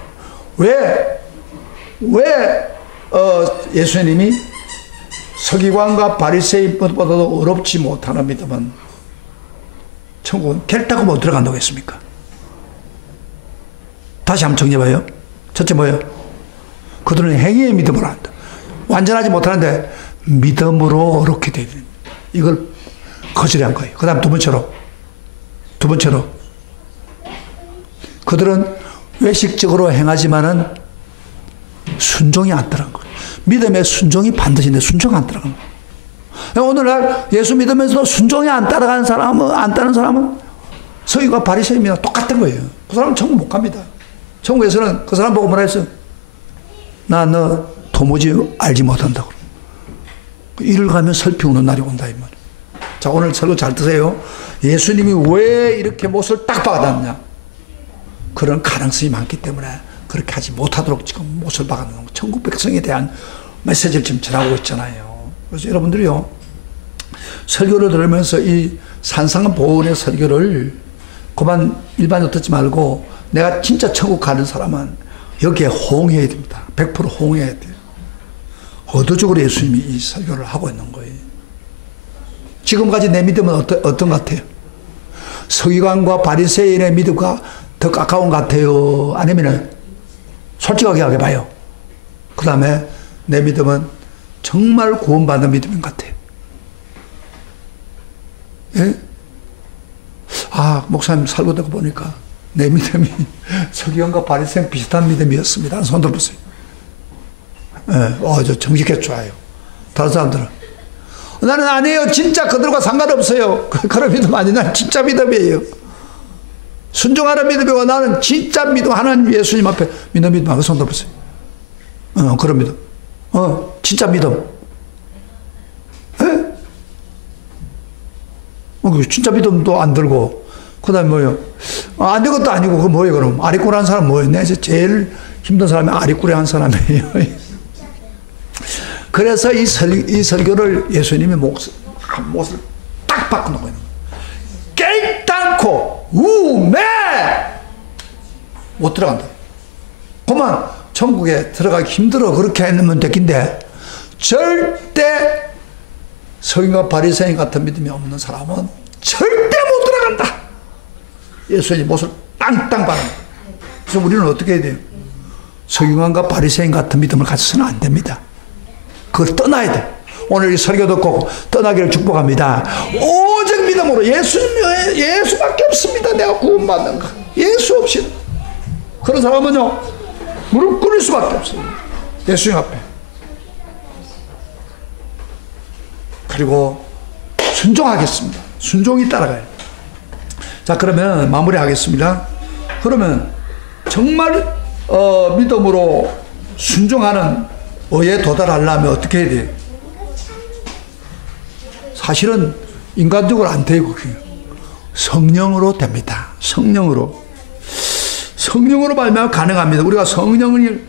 왜 예수님이 서기관과 바리새인보다도 어렵지 못하는 믿음은 천국은 결단코 못 들어간다고 했습니까? 다시 한번 정리해봐요. 첫째 뭐예요? 그들은 행위의 믿음으로 한다. 완전하지 못하는데 믿음으로 어렵게 되는 이걸 거절한 거예요. 그 다음 두 번째로 그들은 외식적으로 행하지만은 순종이 안 따르는 거예요. 믿음에 순종이 반드시 있는데 순종 안 따르는 거예요. 오늘날 예수 믿으면서도 순종이 안 따르는 사람은 서기관 바리새인이랑 똑같은 거예요. 그 사람은 천국 못 갑니다. 천국에서는 그 사람 보고 뭐라 했어요? 나 너 도무지 알지 못한다고. 이를 가면 설피 우는 날이 온다 이 말. 자, 오늘 설교 잘 드세요. 예수님이 왜 이렇게 못을 딱 박아놨냐? 그런 가능성이 많기 때문에 그렇게 하지 못하도록 지금 못을 박아놓는 거. 천국 백성에 대한 메시지를 지금 전하고 있잖아요. 그래서 여러분들이요, 설교를 들으면서 이 산상보훈의 설교를 그만 일반적으로 듣지 말고 내가 진짜 천국 가는 사람은 여기에 호응해야 됩니다. 100% 호응해야 돼요. 의도적으로 예수님이 이 설교를 하고 있는 거예요. 지금까지 내 믿음은 어떤 것 같아요? 서기관과 바리새인의 믿음과 더 가까운 것 같아요? 아니면 솔직하게 해봐요. 그 다음에 내 믿음은 정말 구원받는 믿음인 것 같아요. 예? 아, 목사님 살고 듣고 보니까 내 믿음이 서기관과 바리새인 비슷한 믿음이었습니다. 손 들어보세요. 예, 저 정직해 좋아요. 다른 사람들은 나는 아니에요. 진짜 그들과 상관없어요. 그런 믿음 아니. 난 진짜 믿음이에요. 순종하는 믿음이고 나는 진짜 믿음. 하나님 예수님 앞에 믿는 믿음. 손 들어보세요. 그런 믿음. 진짜 믿음. 예? 진짜 믿음도 안 들고 그 다음에 뭐예요? 안 된 것도 아니고 그 뭐예요 그럼? 아리꾸리 한 사람 뭐예요? 내가 제일 힘든 사람이 아리꾸리 한 사람이에요. 그래서 이 설교를 예수님이 못을 딱 바꿔놓고 있는 거예요. 결단코 우매 못 들어간다. 그만 천국에 들어가기 힘들어 그렇게 해놓으면 됐긴데 절대 서기관과 바리새인 같은 믿음이 없는 사람은 절대 못 들어간다. 예수님 못을 땅땅 박는. 그래서 우리는 어떻게 해야 돼요? 서기관과 바리새인 같은 믿음을 가져서는 안 됩니다. 그걸 떠나야 돼. 오늘 이 설교 듣고 떠나기를 축복합니다. 오직 믿음으로 예수밖에 없습니다. 내가 구원받는 거. 예수 없이 그런 사람은요 무릎 꿇을 수밖에 없어요. 예수님 앞에. 그리고 순종하겠습니다. 순종이 따라가요. 자, 그러면 마무리하겠습니다. 그러면 정말 믿음으로 순종하는 의에 도달하려면 어떻게 해야 돼요? 사실은 인간적으로 안 돼요. 그게. 성령으로 됩니다. 성령으로 말미암아 가능합니다. 우리가 성령을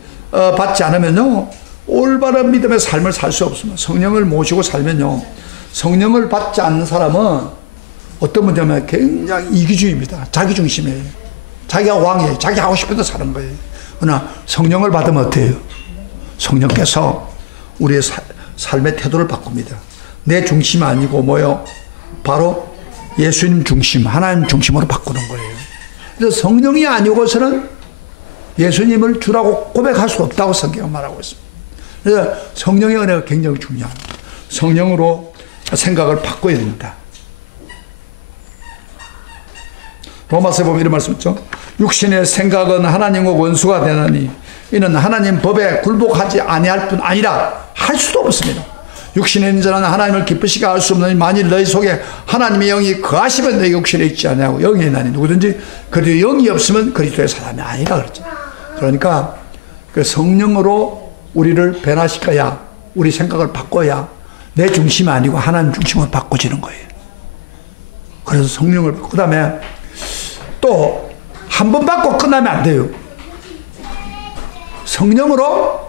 받지 않으면요 올바른 믿음의 삶을 살 수 없습니다. 성령을 모시고 살면요 성령을 받지 않는 사람은 어떤 문제냐면 굉장히 이기주의입니다. 자기중심이에요. 자기가 왕이에요. 자기 하고 싶은 대로 사는 거예요. 그러나 성령을 받으면 어때요? 성령께서 우리의 삶의 태도를 바꿉니다. 내 중심이 아니고 뭐요? 바로 예수님 중심, 하나님 중심으로 바꾸는 거예요. 그래서 성령이 아니고서는 예수님을 주라고 고백할 수 없다고 성경은 말하고 있습니다. 그래서 성령의 은혜가 굉장히 중요합니다. 성령으로 생각을 바꿔야 됩니다. 로마서에 보면 이런 말씀 있죠. 육신의 생각은 하나님과 원수가 되나니 이는 하나님 법에 굴복하지 아니할 뿐 아니라 할 수도 없습니다. 육신의 인자는 하나님을 기쁘시게 할 수 없느니 만일 너희 속에 하나님의 영이 거하시면 너희 육신에 있지 아니하고 영이 있나니 누구든지 그리스도 영이 없으면 그리스도의 사람이 아니라 그랬죠. 그러니까 그 성령으로 우리를 변화시켜야 우리 생각을 바꿔야 내 중심이 아니고 하나님 중심으로 바꿔지는 거예요. 그래서 성령을 받고 그 다음에 또 한 번 받고 끝나면 안 돼요. 성령으로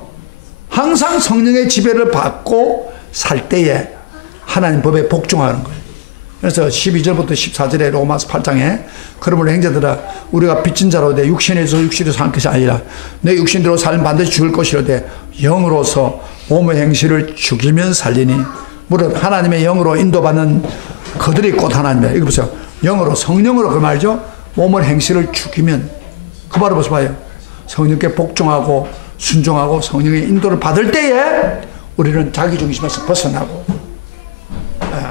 항상 성령의 지배를 받고 살 때에 하나님 법에 복종하는 거예요. 그래서 12절부터 14절에 로마서 8장에 그러므로 형제들아 우리가 빚진 자로 내 육신에서 육신으로 사는 것이 아니라 내 육신대로 살면 반드시 죽을 것이로되 영으로서 몸의 행실을 죽이면 살리니 무릇 하나님의 영으로 인도받는 그들이 곧 하나님이라. 이거 보세요. 영으로 성령으로 그 말이죠. 몸의 행실을 죽이면 그 말을 보세요. 성령께 복종하고 순종하고 성령의 인도를 받을 때에 우리는 자기 중심에서 벗어나고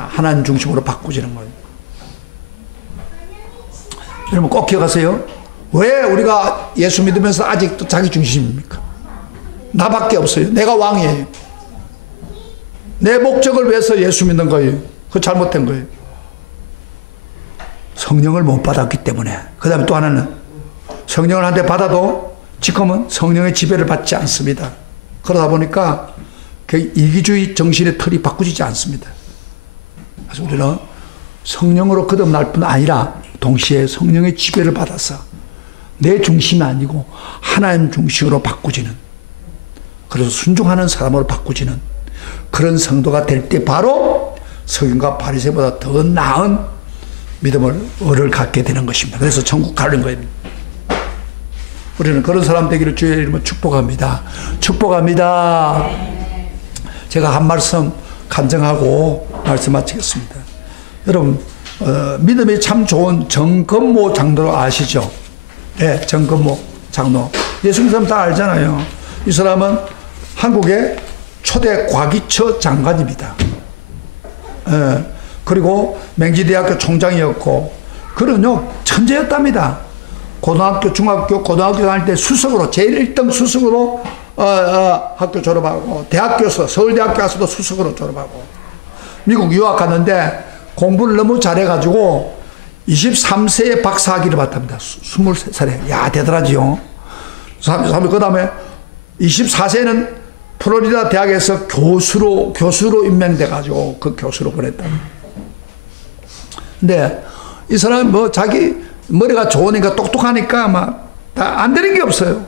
하나님 중심으로 바꾸지는 거예요. 여러분 꼭 기억하세요. 왜 우리가 예수 믿으면서 아직도 자기 중심입니까? 나밖에 없어요. 내가 왕이에요. 내 목적을 위해서 예수 믿는 거예요. 그거 잘못된 거예요. 성령을 못 받았기 때문에. 그 다음에 또 하나는 성령을 한테 받아도 지금은 성령의 지배를 받지 않습니다. 그러다 보니까 그 이기주의 정신의 틀이 바꾸지지 않습니다. 그래서 우리는 성령으로 거듭날 뿐 아니라 동시에 성령의 지배를 받아서 내 중심이 아니고 하나님 중심으로 바꾸지는, 그래서 순종하는 사람으로 바꾸지는 그런 성도가 될 때 바로 서기관과 바리새보다 더 나은 믿음을 갖게 되는 것입니다. 그래서 천국 가는 거예요. 우리는 그런 사람 되기를 주의 이름으로 축복합니다. 축복합니다. 제가 한 말씀 간증하고 말씀 마치겠습니다. 여러분 믿음이 참 좋은 정건모 장로를 아시죠? 네, 정건모 장로. 예수 믿는 사람 다 알잖아요. 이 사람은 한국의 초대 과기처 장관입니다. 그리고 맹지대학교 총장이었고, 그는요 천재였답니다. 고등학교, 중학교, 고등학교 다닐 때 수석으로, 제일 1등 수석으로 학교 졸업하고, 대학교에서, 서울대학교 가서도 수석으로 졸업하고, 미국 유학 갔는데 공부를 너무 잘해가지고 23세에 박사학위를 받답니다. 23살에. 야, 대단하지요. 그 다음에 24세는 플로리다 대학에서 교수로 임명돼가지고 그 교수로 보냈답니다. 근데 이 사람은 뭐 자기 머리가 좋으니까 똑똑하니까 막 다 안 되는 게 없어요.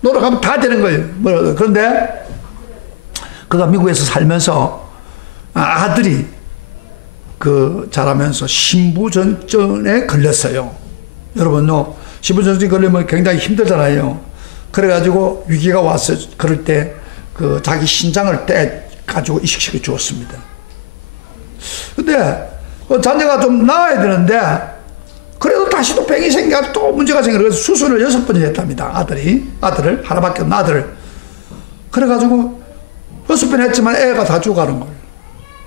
노력하면 다 되는 거예요. 그런데 그가 미국에서 살면서 아들이 자라면서 신부전증에 걸렸어요. 여러분요, 신부전증에 걸리면 굉장히 힘들잖아요. 그래가지고 위기가 왔어요. 그럴 때 자기 신장을 떼가지고 이식시켜 주었습니다. 근데 자녀가 좀 나아야 되는데 그래도 다시 또 병이 생겨서 또 문제가 생겨서 그래서 수술을 6번이나 했답니다. 아들을, 하나밖에 없는 아들을. 그래가지고 6번 했지만 애가 다 죽어가는 거예요.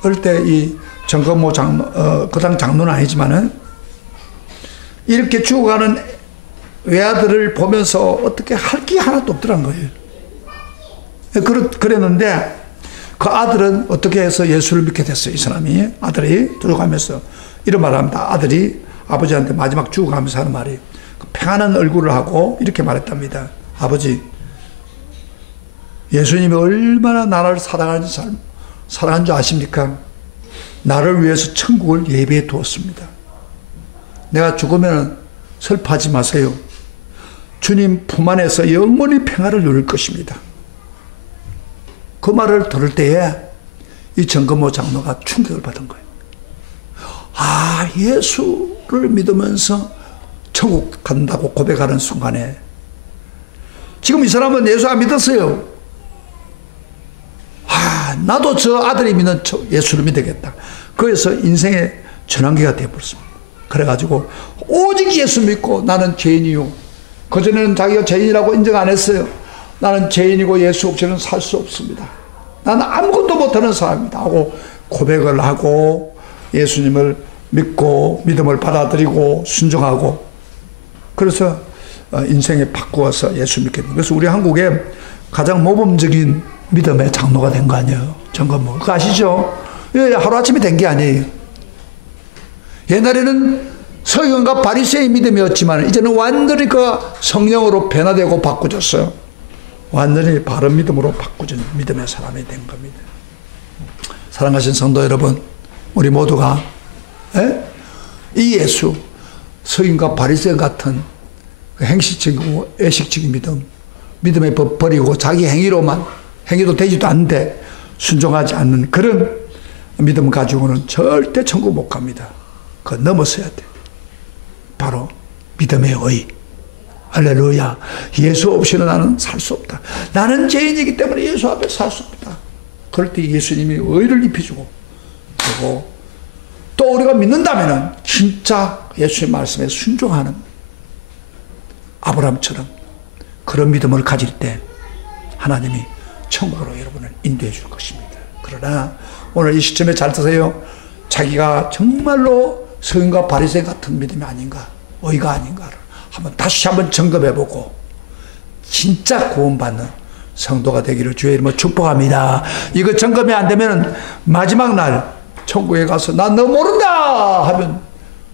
그럴 때 이 정건모 장로, 그당 장로는 아니지만은 이렇게 죽어가는 외아들을 보면서 어떻게 할 게 하나도 없더란 거예요. 그랬는데 그 아들은 어떻게 해서 예수를 믿게 됐어요. 이 사람이, 아들이 죽어가면서 이런 말을 합니다. 아들이 아버지한테 마지막 죽어가면서 하는 말이, 평안한 얼굴을 하고 이렇게 말했답니다. 아버지, 예수님이 얼마나 나를 사랑하는 줄 아십니까? 나를 위해서 천국을 예비해 두었습니다. 내가 죽으면 슬퍼하지 마세요. 주님 품 안에서 영원히 평안을 누릴 것입니다. 그 말을 들을 때에 이 정건모 장로가 충격을 받은 거예요. 아, 예수를 믿으면서 천국 간다고 고백하는 순간에 지금 이 사람은 예수 안 믿었어요. 아, 나도 저 아들이 믿는 예수를 믿어야겠다. 그래서 인생의 전환기가 되어버렸습니다. 그래가지고 오직 예수 믿고 나는 죄인이요. 그전에는 자기가 죄인이라고 인정 안 했어요. 나는 죄인이고 예수 없이는 살 수 없습니다. 나는 아무것도 못하는 사람이다 하고 고백을 하고 예수님을 믿고 믿음을 받아들이고 순종하고, 그래서 인생에 바꾸어서 예수 믿게 됩니다. 그래서 우리 한국에 가장 모범적인 믿음의 장로가 된 거 아니에요. 정건모. 그거 아시죠? 하루아침에 된 게 아니에요. 옛날에는 서기관과 바리새의 믿음이었지만 이제는 완전히 그 성령으로 변화되고 바꾸졌어요. 완전히 바른 믿음으로 바꾸진 믿음의 사람이 된 겁니다. 사랑하신 성도 여러분, 우리 모두가 이 예수, 서기관과 바리새 같은 행식적이고 애식적인 믿음의 법 버리고 자기 행위로만, 행위도 되지도 않는데 순종하지 않는 그런 믿음 가지고는 절대 천국 못 갑니다. 그거 넘어서야 돼. 바로 믿음의 의. 할렐루야. 예수 없이는 나는 살 수 없다. 나는 죄인이기 때문에 예수 앞에 살 수 없다. 그럴 때 예수님이 의를 입혀주고, 그리고 또 우리가 믿는다면 진짜 예수의 말씀에 순종하는 아브라함처럼 그런 믿음을 가질 때 하나님이 천국으로 여러분을 인도해 줄 것입니다. 그러나 오늘 이 시점에 잘 드세요. 자기가 정말로 서인과 바리새 같은 믿음이 아닌가, 의가 아닌가를 다시 한번 점검해보고 진짜 구원받는 성도가 되기를 주의 이름으로 축복합니다. 이거 점검이 안 되면 마지막 날 천국에 가서 난 너 모른다 하면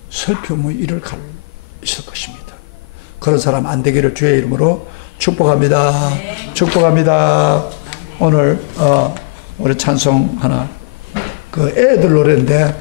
슬픔의 일을 있을 것입니다. 그런 사람 안 되기를 주의 이름으로 축복합니다. 축복합니다. 오늘 우리 찬송 하나, 그 애들 노래인데